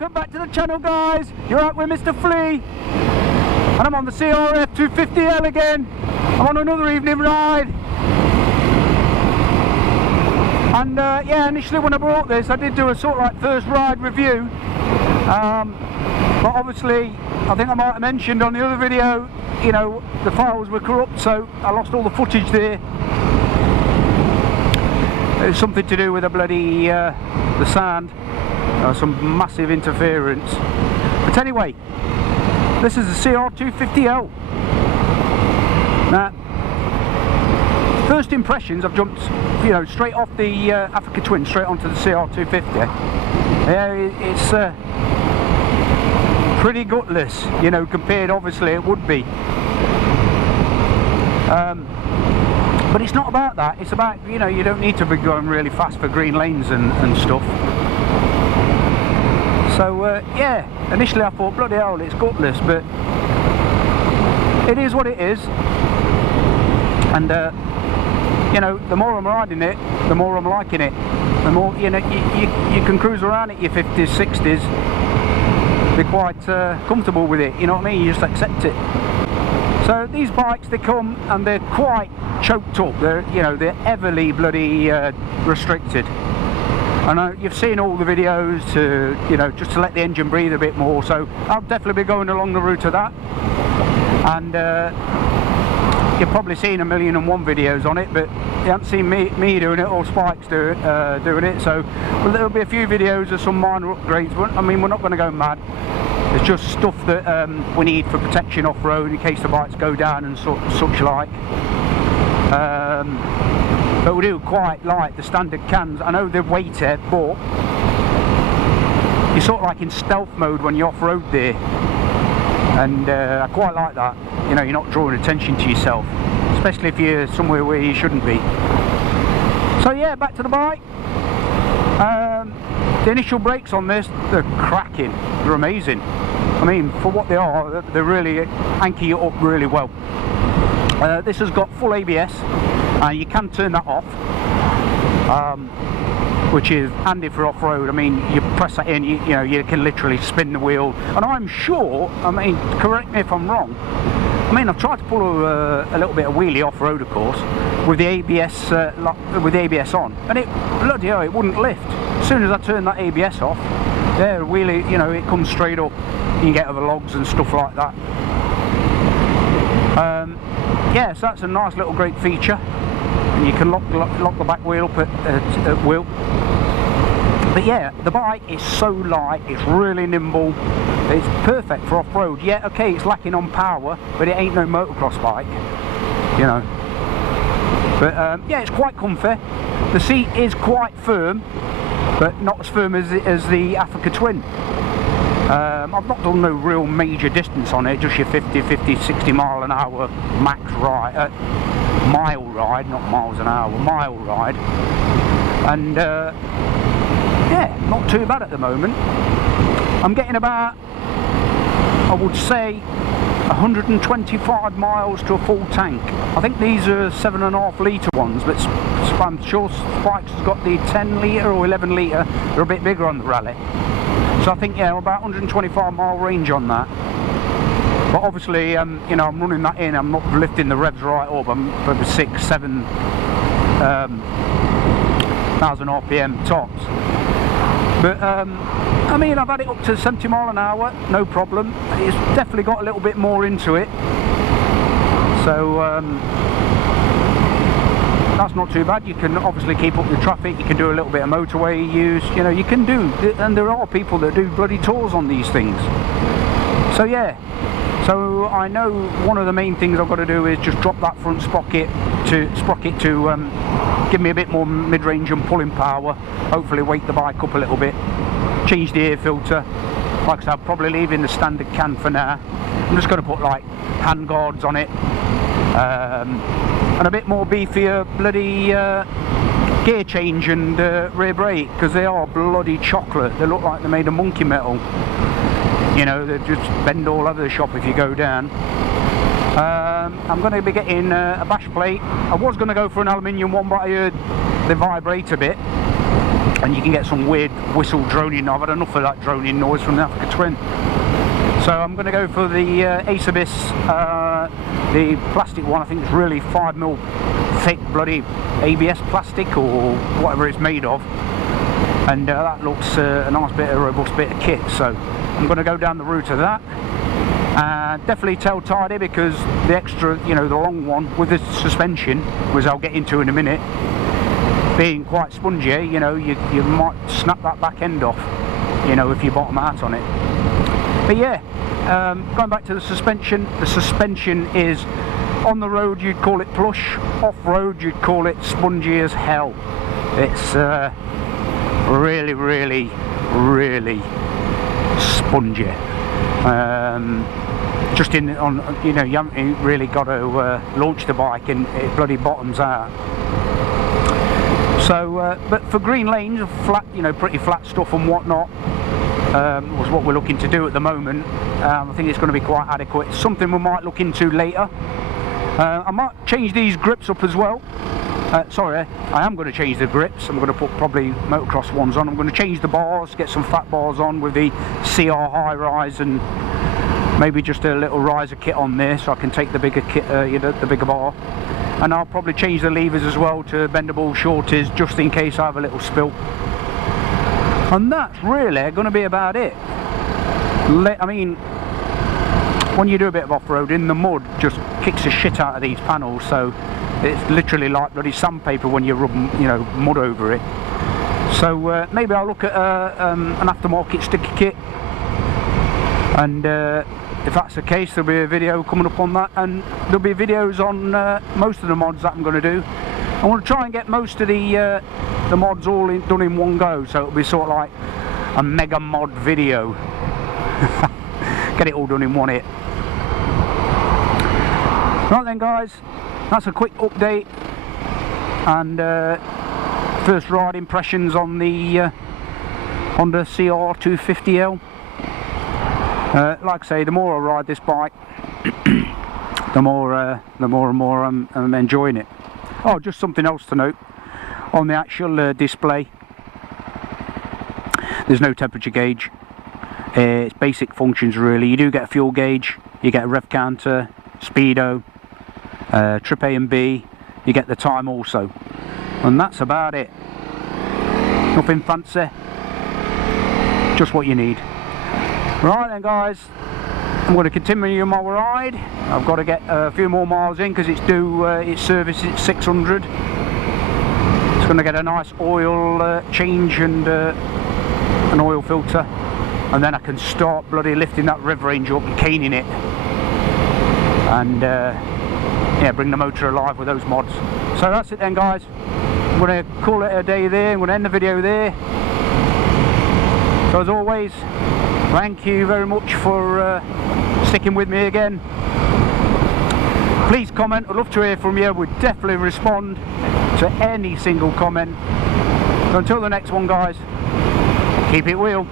Welcome back to the channel, guys. You're out with Mr. Flea, and I'm on the CRF250L again. I'm on another evening ride, and yeah, initially when I bought this I did do a sort of like first ride review, but obviously I think I might have mentioned on the other video, you know, the files were corrupt, so I lost all the footage there. It's something to do with the bloody the sound, some massive interference. But anyway, this is the CR250L. Now, first impressions, I've jumped, you know, straight off the Africa Twin straight onto the CR250. Yeah, it's pretty gutless, you know, compared, obviously it would be. But it's not about that. It's about, you know, you don't need to be going really fast for green lanes and stuff. So yeah, initially I thought, bloody hell, it's gutless, but it is what it is. And you know, the more I'm riding it, the more I'm liking it. The more, you know, you can cruise around at your 50s, 60s, be quite comfortable with it. You know what I mean? You just accept it. So these bikes, they come and they're quite choked up. They're, you know, they're heavily bloody restricted. I know you've seen all the videos to, you know, just to let the engine breathe a bit more. So I'll definitely be going along the route of that. And you've probably seen 1,000,001 videos on it, but you haven't seen me doing it or Spike's doing it. So well, there'll be a few videos of some minor upgrades. But, I mean, we're not going to go mad. It's just stuff that we need for protection off-road in case the bikes go down and such like. But we do quite like the standard cans. I know they're weighted, but you're sort of like in stealth mode when you off-road there. And I quite like that. You know, you're not drawing attention to yourself, especially if you're somewhere where you shouldn't be. So yeah, back to the bike. The initial brakes on this, they're cracking. They're amazing. I mean, for what they are, they really anchor you up really well. This has got full ABS, and you can turn that off, which is handy for off-road. I mean, you press that in, you know, you can literally spin the wheel. And I'm sure, I mean, correct me if I'm wrong, I mean, I've tried to pull a little bit of wheelie off-road, of course, with the ABS with the ABS on, and it, bloody hell, it wouldn't lift. As soon as I turn that ABS off, there, wheelie, you know, it comes straight up. You can get over logs and stuff like that. Yeah, so that's a nice little great feature. And you can lock the back wheel up at will. But yeah, the bike is so light, it's really nimble, it's perfect for off-road. Yeah, okay, it's lacking on power, but it ain't no motocross bike, you know. But yeah, it's quite comfy. The seat is quite firm, but not as firm as the Africa Twin. I've not done no real major distance on it, just your 50, 60 mile an hour max ride, mile ride, not miles an hour, mile ride. And yeah, not too bad at the moment. I'm getting about, I would say, 125 miles to a full tank. I think these are 7.5 litre ones, but I'm sure Spike's has got the 10 litre or 11 litre. They're a bit bigger on the rally. So I think, yeah, about 125 mile range on that. But obviously, you know, I'm running that in, I'm not lifting the revs right up. I'm probably 6-7 thousand RPM tops. But I mean, I've had it up to 70 mile an hour, no problem. It's definitely got a little bit more into it. So that's not too bad. You can obviously keep up the traffic, you can do a little bit of motorway use, you know, you can do, and there are people that do bloody tours on these things. So yeah, so I know one of the main things I've got to do is just drop that front sprocket to give me a bit more mid-range and pulling power, hopefully wake the bike up a little bit, change the air filter. Like I said, I'm probably leaving the standard can for now. I'm just going to put like hand guards on it, and a bit more beefier bloody gear change and rear brake, because they are bloody chocolate. They look like they're made of monkey metal. You know, they just bend all over the shop if you go down. I'm going to be getting a bash plate. I was going to go for an aluminium one, but I heard they vibrate a bit. and you can get some weird whistle droning. I've had enough of that droning noise from the Africa Twin. So I'm going to go for the Ace Abyss, the plastic one. I think it's really 5mm thick bloody ABS plastic or whatever it's made of, and that looks a nice bit of robust bit of kit. So I'm going to go down the route of that. Definitely tail tidy, because the extra, you know, the long one with the suspension, which I'll get into in a minute, being quite spongy, you know, you might snap that back end off, you know, if you bottom out on it. But yeah, going back to the suspension is, on the road you'd call it plush, off road you'd call it spongy as hell. It's really, really, really spongy. Just on, you know, you haven't really got to launch the bike and it bloody bottoms out. So, but for green lanes, flat, you know, pretty flat stuff and whatnot, was what we're looking to do at the moment. I think it's going to be quite adequate. It's something we might look into later. I might change these grips up as well. Sorry, I am going to change the grips. I'm going to put probably motocross ones on. I'm going to change the bars, get some fat bars on with the CR high rise, and maybe just a little riser kit on there, so I can take the bigger kit, you know, the bigger bar. And I'll probably change the levers as well to bendable shorties, just in case I have a little spill. And that's really going to be about it. I mean, when you do a bit of off-roading, the mud just kicks the shit out of these panels, so it's literally like bloody sandpaper when you rub, you know, mud over it. So maybe I'll look at an aftermarket sticker kit, and if that's the case, there'll be a video coming up on that, and there'll be videos on most of the mods that I'm going to do. I want to try and get most of the mods all done in one go, so it'll be sort of like a mega mod video. Get it all done in one hit. Right then guys, that's a quick update and first ride impressions on the Honda CRF250L. Like I say, the more I ride this bike, the more and more I'm enjoying it. Oh, just something else to note, on the actual display, there's no temperature gauge. It's basic functions really. You do get a fuel gauge, you get a rev counter, speedo, trip A and B, you get the time also, and that's about it. Nothing fancy, just what you need. Right then guys, I'm going to continue my ride. I've got to get a few more miles in because it's due its service at 600. It's going to get a nice oil change and an oil filter, and then I can start bloody lifting that rev range up and caning it, and yeah, bring the motor alive with those mods. So that's it then guys, I'm going to call it a day there. I'm going to end the video there. So as always, thank you very much for sticking with me again. Please comment, I'd love to hear from you. We'd definitely respond to any single comment. So until the next one guys, keep it real.